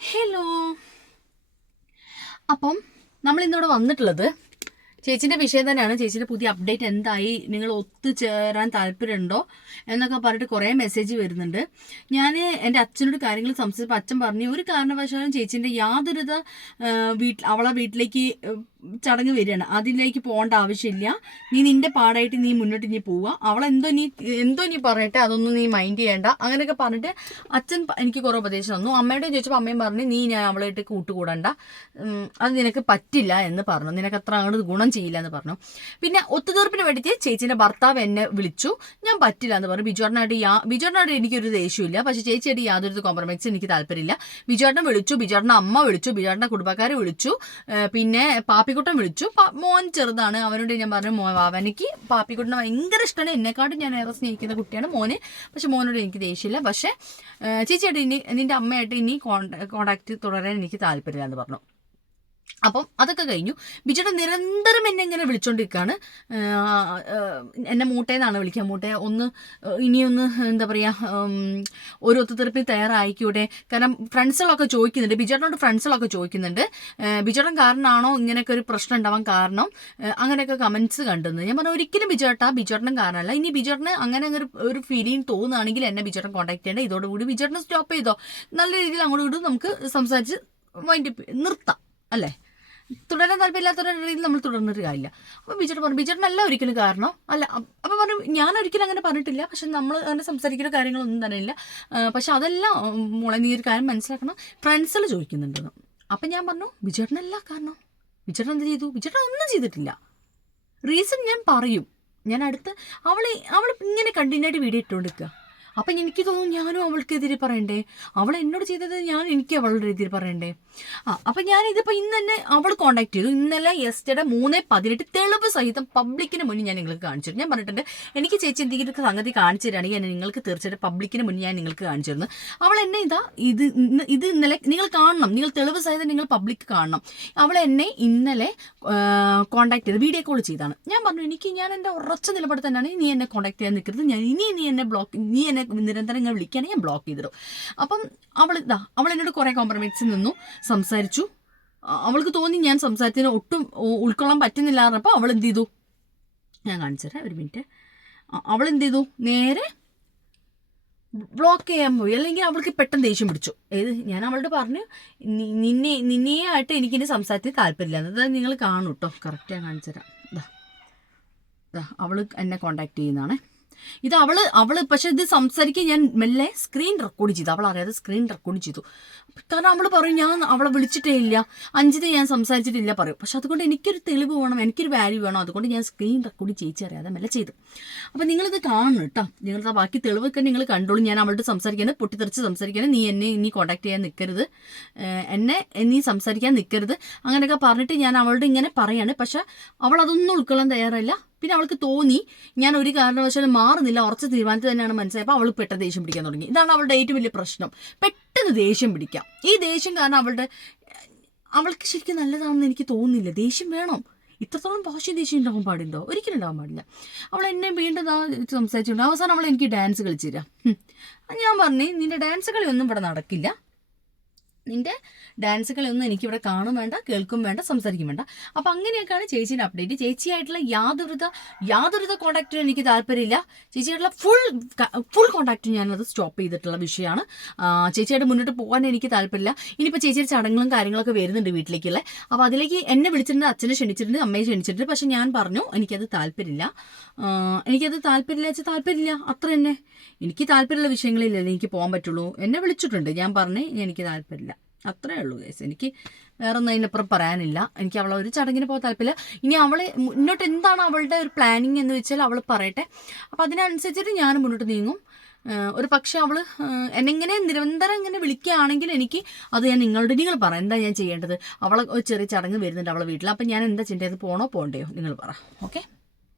Hello അപ്പം നമ്മൾ ഇന്നിവിടെ വന്നിട്ടുള്ളത് ചേച്ചിന്റെ വിഷയം തന്നെയാണ്. ചേച്ചിന്റെ പുതിയ അപ്ഡേറ്റ് എന്തായി നിങ്ങൾ ഒത്തുചേരാൻ താല്പര്യമുണ്ടോ എന്നൊക്കെ പറഞ്ഞിട്ട് കുറേ മെസ്സേജ് വരുന്നുണ്ട്. ഞാൻ എന്റെ അച്ഛനോട് കാര്യങ്ങൾ സംസാരിച്ചപ്പോൾ അച്ഛൻ പറഞ്ഞു ഒരു കാരണവശാലും ചേച്ചിന്റെ യാതൊരുത വീട്ടിൽ അവളെ വീട്ടിലേക്ക് ചടങ്ങ് വരികയാണ്. അതിലേക്ക് പോകേണ്ട ആവശ്യമില്ല. നീ നിന്റെ പാടായിട്ട് നീ മുന്നോട്ട് നീ പോവുക. അവളെന്തോ നീ എന്തോ നീ പറയട്ടെ അതൊന്നും നീ മൈൻഡ് ചെയ്യേണ്ട. അങ്ങനെയൊക്കെ പറഞ്ഞിട്ട് അച്ഛൻ എനിക്ക് കുറേ ഉപദേശം തന്നു. അമ്മയോട് ചോദിച്ചപ്പോൾ അമ്മയും പറഞ്ഞു നീ ഞാൻ അവളായിട്ട് കൂട്ടുകൂടണ്ട. അത് നിനക്ക് പറ്റില്ല എന്ന് പറഞ്ഞു. നിനക്ക് അത്ര അങ്ങോട്ട് ഗുണം ചെയ്യില്ല എന്ന് പറഞ്ഞു. പിന്നെ ഒത്തുതീർപ്പിന് വേണ്ടിയിട്ട് ചേച്ചീന്റെ ഭർത്താവ് എന്നെ വിളിച്ചു. ഞാൻ പറ്റില്ല എന്ന് പറഞ്ഞു. ബിജോറിനായിട്ട് യാ ബിജോറിനായിട്ട് എനിക്കൊരു ദേഷ്യമില്ല പക്ഷേ ചേച്ചിയായിട്ട് യാതൊരു കോംപ്രമൈസ് എനിക്ക് താല്പര്യമില്ല. ബിജോറിനെ വിളിച്ചു. ബിജോറിന്റെ അമ്മ വിളിച്ചു. ബിജോറിന്റെ കുടുംബക്കാരെ വിളിച്ചു. പിന്നെ പാപ്പിക്കുട്ടൻ വിളിച്ചു. മോൻ ചെറുതാണ്. അവനോട് ഞാൻ പറഞ്ഞു മോ അവനിക്ക് പാപ്പിക്കുട്ടനെ ഭയങ്കര ഇഷ്ടമാണ്. എന്നെക്കാട്ടും ഞാൻ ഏറെ സ്നേഹിക്കുന്ന കുട്ടിയാണ് മോന്. പക്ഷെ മോനോട് എനിക്ക് ദേഷ്യമില്ല. പക്ഷേ ചേച്ചിയായിട്ട് ഇനി നിന്റെ അമ്മയായിട്ട് ഇനി കോണ്ടാക്ട് തുടരാൻ എനിക്ക് താല്പര്യമില്ല എന്ന് പറഞ്ഞു. അപ്പം അതൊക്കെ കഴിഞ്ഞു. ബിജുടെ നിരന്തരം എന്നെ ഇങ്ങനെ ആഹ് എന്നെ മൂട്ടേന്നാണ് വിളിക്കുക. മൂട്ടയെ ഒന്ന് ഇനിയൊന്ന് എന്താ പറയുക ഒരു ഒത്തുതീർപ്പിൽ തയ്യാറായിക്കൂടെ? കാരണം ഫ്രണ്ട്സുകളൊക്കെ ചോദിക്കുന്നുണ്ട്. ബിജുടനോട് ഫ്രണ്ട്സുകളൊക്കെ ചോദിക്കുന്നുണ്ട്. ബിജുടൻ കാരണമാണോ ഇങ്ങനെയൊക്കെ ഒരു പ്രശ്നം ഉണ്ടാവാൻ കാരണം അങ്ങനെയൊക്കെ കമൻസ് കണ്ടെന്ന്. ഞാൻ പറഞ്ഞു ഒരിക്കലും ബിജുട്ട ബിജുടനും കാരണമല്ല ഇനി ബിജുടന് അങ്ങനെ ഒരു ഒരു ഫീലിംഗ് തോന്നുകയാണെങ്കിൽ എന്നെ ബിജുടൻ കോൺടാക്ട് ചെയ്യേണ്ട. ഇതോടുകൂടി ബിജുടനെ സ്റ്റോപ്പ് ചെയ്തോ. നല്ല രീതിയിൽ അങ്ങോട്ടും ഇങ്ങോട്ടും നമുക്ക് സംസാരിച്ച് മൈൻഡ് നിർത്താം. അല്ലേ? തുടരാൻ താല്പര്യമില്ലാത്തവരുടെ രീതിയിൽ നമ്മൾ തുടർന്നിട്ട് കാര്യമില്ല. അപ്പോൾ ബിജെട്ട് പറഞ്ഞു ബിജുട്ടിനല്ല ഒരിക്കലും കാരണം. അല്ല അപ്പോൾ പറഞ്ഞു ഞാൻ ഒരിക്കലും അങ്ങനെ പറഞ്ഞിട്ടില്ല. പക്ഷെ നമ്മൾ അങ്ങനെ സംസാരിക്കുന്ന കാര്യങ്ങളൊന്നും തന്നെ ഇല്ല പക്ഷെ അതെല്ലാം മോളെ നീ ഒരു കാര്യം മനസ്സിലാക്കണം. ഫ്രണ്ട്സിൽ ചോദിക്കുന്നുണ്ടെന്ന്. അപ്പം ഞാൻ പറഞ്ഞു ബിജുട്ടനല്ല കാരണം. ബിജുട്ടൻ എന്ത് ചെയ്തു? ബിജുട്ടൻ ഒന്നും ചെയ്തിട്ടില്ല. റീസൺ ഞാൻ പറയും. ഞാൻ അടുത്ത് അവളെ അവൾ ഇങ്ങനെ കണ്ടിന്യൂ ആയിട്ട് വീഡിയോ ഇട്ടുകൊണ്ടിരിക്കുക. അപ്പം എനിക്ക് തോന്നുന്നു ഞാനും അവൾക്കെതിരെ പറയണ്ടേ? അവൾ എന്നോട് ചെയ്തത് ഞാൻ എനിക്ക് അവളുടെ എതിരെ പറയണ്ടേ? ആ അപ്പം ഞാൻ ഇതിപ്പോൾ ഇന്ന് തന്നെ അവൾ കോൺടാക്ട് ചെയ്തു. ഇന്നലെ യെസ്റ്റർഡേ മൂന്ന് പതിനെട്ട് തെളിവ് സഹിതം പബ്ലിക്കിന് മുന്നിൽ ഞാൻ നിങ്ങൾക്ക് കാണിച്ചു ഞാൻ പറഞ്ഞിട്ടുണ്ട് എനിക്ക് ചേച്ചി എന്തെങ്കിലും സംഗതി കാണിച്ചു എന്നെ നിങ്ങൾക്ക് തീർച്ചയായിട്ടും പബ്ലിക്കിന് മുന്നിൽ ഞാൻ നിങ്ങൾക്ക് കാണിച്ചു തരുന്നു. അവൾ എന്നെ ഇതാ ഇത് ഇത് ഇന്നലെ നിങ്ങൾ കാണണം. നിങ്ങൾ തെളിവ് സഹിതം നിങ്ങൾ പബ്ലിക് കാണണം. അവൾ എന്നെ ഇന്നലെ കോൺടാക്ട് ചെയ്ത് വീഡിയോ കോൾ ചെയ്താണ്. ഞാൻ പറഞ്ഞു എനിക്ക് ഞാൻ എന്റെ ഉറച്ച നിലപാട് തന്നെയാണ്. നീ എന്നെ കോൺടാക്ട് ചെയ്യാൻ നിൽക്കരുത്. ഞാൻ ഇനി നീ എന്നെ ബ്ലോക്ക് നീ എന്നെ നിരന്തരം ഇങ്ങനെ വിളിക്കുകയാണെങ്കിൽ ഞാൻ ബ്ലോക്ക് ചെയ്തിടും. അപ്പം അവൾ ഇതാ അവൾ എന്നോട് കുറേ കോംപ്രമൈസ് നിന്നു സംസാരിച്ചു. അവൾക്ക് തോന്നി ഞാൻ സംസാരത്തിന് ഒട്ടും ഉൾക്കൊള്ളാൻ പറ്റുന്നില്ല പറഞ്ഞപ്പോൾ അവൾ എന്ത് ചെയ്തു? ഞാൻ കാണിച്ചുതരാം ഒരു മിനിറ്റ് അവൾ എന്ത് ചെയ്തു? നേരെ ബ്ലോക്ക് ചെയ്യാൻ പോയി. അല്ലെങ്കിൽ അവൾക്ക് പെട്ടെന്ന് ദേഷ്യം പിടിച്ചു. ഏത്? ഞാൻ അവളോട് പറഞ്ഞു നിന്നെ നിന്നെ ആയിട്ട് എനിക്കിന്റെ സംസാരത്തിൽ താല്പര്യമില്ല. അതായത് നിങ്ങൾ കാണും കേട്ടോ കറക്റ്റ് ഞാൻ കാണിച്ചു തരാം. അവൾ എന്നെ കോണ്ടാക്ട് ചെയ്യുന്നതാണ്. ഇത് അവൾ അവൾ പക്ഷെ ഇത് സംസാരിക്കാൻ ഞാൻ മെല്ലെ സ്ക്രീൻ റെക്കോർഡ് ചെയ്തു. അവൾ അറിയാതെ സ്ക്രീൻ റെക്കോർഡ് ചെയ്തു. കാരണം അവൾ പറയും ഞാൻ അവളെ വിളിച്ചിട്ടേ ഇല്ല. അഞ്ചിനെ ഞാൻ സംസാരിച്ചിട്ടില്ല പറയും. പക്ഷെ അതുകൊണ്ട് എനിക്കൊരു തെളിവ് വേണം എനിക്കൊരു വാല്യൂ വേണം. അതുകൊണ്ട് ഞാൻ സ്ക്രീൻ റെക്കോർഡ് ചേച്ചി അറിയാതെ മെല്ലെ ചെയ്തു. അപ്പം നിങ്ങളിത് കാണണം കേട്ടോ. നിങ്ങളുടെ ബാക്കി തെളിവൊക്കെ നിങ്ങൾ കണ്ടോളൂ. ഞാൻ അവളോട് സംസാരിക്കുന്നത് പൊട്ടിത്തെറിച്ച് സംസാരിക്കുന്നത് നീ എന്നെ ഇനി കോൺടാക്ട് ചെയ്യാൻ നിൽക്കരുത് എന്നെ നീ സംസാരിക്കാൻ നിൽക്കരുത് അങ്ങനെയൊക്കെ പറഞ്ഞിട്ട് ഞാൻ അവളോട് ഇങ്ങനെ പറയാണ്. പക്ഷെ അവൾ അതൊന്നും ഉൾക്കൊള്ളാൻ തയ്യാറല്ല. പിന്നെ അവൾക്ക് തോന്നി ഞാൻ ഒരു കാരണവശാലും മാറുന്നില്ല ഉറച്ച തീരുമാനത്തിൽ തന്നെയാണ് മനസ്സിലായപ്പോൾ അവൾ പെട്ടെന്ന് ദേഷ്യം പിടിക്കാൻ തുടങ്ങി. ഇതാണ് അവളുടെ ഏറ്റവും വലിയ പ്രശ്നം. പെട്ടെന്ന് ദേഷ്യം പിടിക്കാം. ഈ ദേഷ്യം കാരണം അവളുടെ അവൾക്ക് ശരിക്കും നല്ലതാണെന്ന് എനിക്ക് തോന്നുന്നില്ല. ദേഷ്യം വേണം. ഇത്രത്തോളം ഭാഷ ദേഷ്യം ഉണ്ടാവാൻ പാടുണ്ടോ ഒരിക്കലും ഉണ്ടാവാൻ പാടില്ല. അവൾ എന്നെ വീണ്ടും സംസാരിച്ചിട്ടുണ്ട് അവസാനം അവൾ എനിക്ക് ഡാൻസ് കളിച്ചു തരാം. ഞാൻ പറഞ്ഞു നിന്റെ ഡാൻസ് കളിയൊന്നും ഇവിടെ നടക്കില്ല. നിന്റെ ഡാൻസുകളൊന്നും എനിക്കിവിടെ കാണും വേണ്ട കേൾക്കും വേണ്ട സംസാരിക്കും വേണ്ട. അപ്പം അങ്ങനെയൊക്കെയാണ് ചേച്ചീന്റെ അപ്ഡേറ്റ് ചേച്ചിയായിട്ടുള്ള യാതൊരുത യാതൊരുത കോണ്ടാക്റ്റും എനിക്ക് താല്പര്യമില്ല. ചേച്ചിയായിട്ടുള്ള ഫുൾ ഫുൾ കോണ്ടാക്റ്റും ഞാനത് സ്റ്റോപ്പ് ചെയ്തിട്ടുള്ള വിഷയമാണ്. ചേച്ചിയായിട്ട് മുന്നോട്ട് പോകാൻ എനിക്ക് താല്പര്യമില്ല. ഇനിയിപ്പോൾ ചേച്ചിയുടെ ചടങ്ങുകളും കാര്യങ്ങളൊക്കെ വരുന്നുണ്ട് വീട്ടിലേക്കുള്ള. അപ്പോൾ അതിലേക്ക് എന്നെ വിളിച്ചിട്ടുണ്ട് അച്ഛനെ ക്ഷണിച്ചിട്ടുണ്ട് അമ്മയെ ക്ഷണിച്ചിട്ടുണ്ട്. പക്ഷേ ഞാൻ പറഞ്ഞു എനിക്കത് താല്പര്യമില്ല. എനിക്കത് താല്പര്യമില്ല വെച്ചാൽ താല്പര്യമില്ല. അത്ര തന്നെ. എനിക്ക് താല്പര്യമുള്ള വിഷയങ്ങളില്ലല്ലേ എനിക്ക് പോകാൻ പറ്റുള്ളൂ. എന്നെ വിളിച്ചിട്ടുണ്ട്. ഞാൻ പറഞ്ഞേ എനിക്ക് താല്പര്യമില്ല. അത്രേ ഉള്ളൂ ഗൈസ് എനിക്ക് വേറെ ഒന്നും അതിനപ്പുറം പറയാനില്ല. എനിക്ക് അവളെ ഒരു ചടങ്ങിന് പോകാൻ താല്പര്യമില്ല. ഇനി അവളെ മുന്നോട്ട് എന്താണ് അവളുടെ ഒരു പ്ലാനിങ് എന്ന് വെച്ചാൽ അവൾ പറയട്ടെ. അപ്പം അതിനനുസരിച്ചിട്ട് ഞാൻ മുന്നോട്ട് നീങ്ങും. ഒരു പക്ഷെ അവൾ എന്നെങ്ങനെ നിരന്തരം ഇങ്ങനെ വിളിക്കുകയാണെങ്കിൽ എനിക്ക് അത് ഞാൻ നിങ്ങളോട് നിങ്ങൾ പറ. എന്താ ഞാൻ ചെയ്യേണ്ടത്? അവളെ ഒരു ചെറിയ ചടങ്ങ് വരുന്നുണ്ട് അവളെ വീട്ടിൽ. അപ്പം ഞാൻ എന്താ ചെയ്യേണ്ടത്? പോണോ? പോകണ്ടയോ നിങ്ങൾ പറ. ഓക്കെ?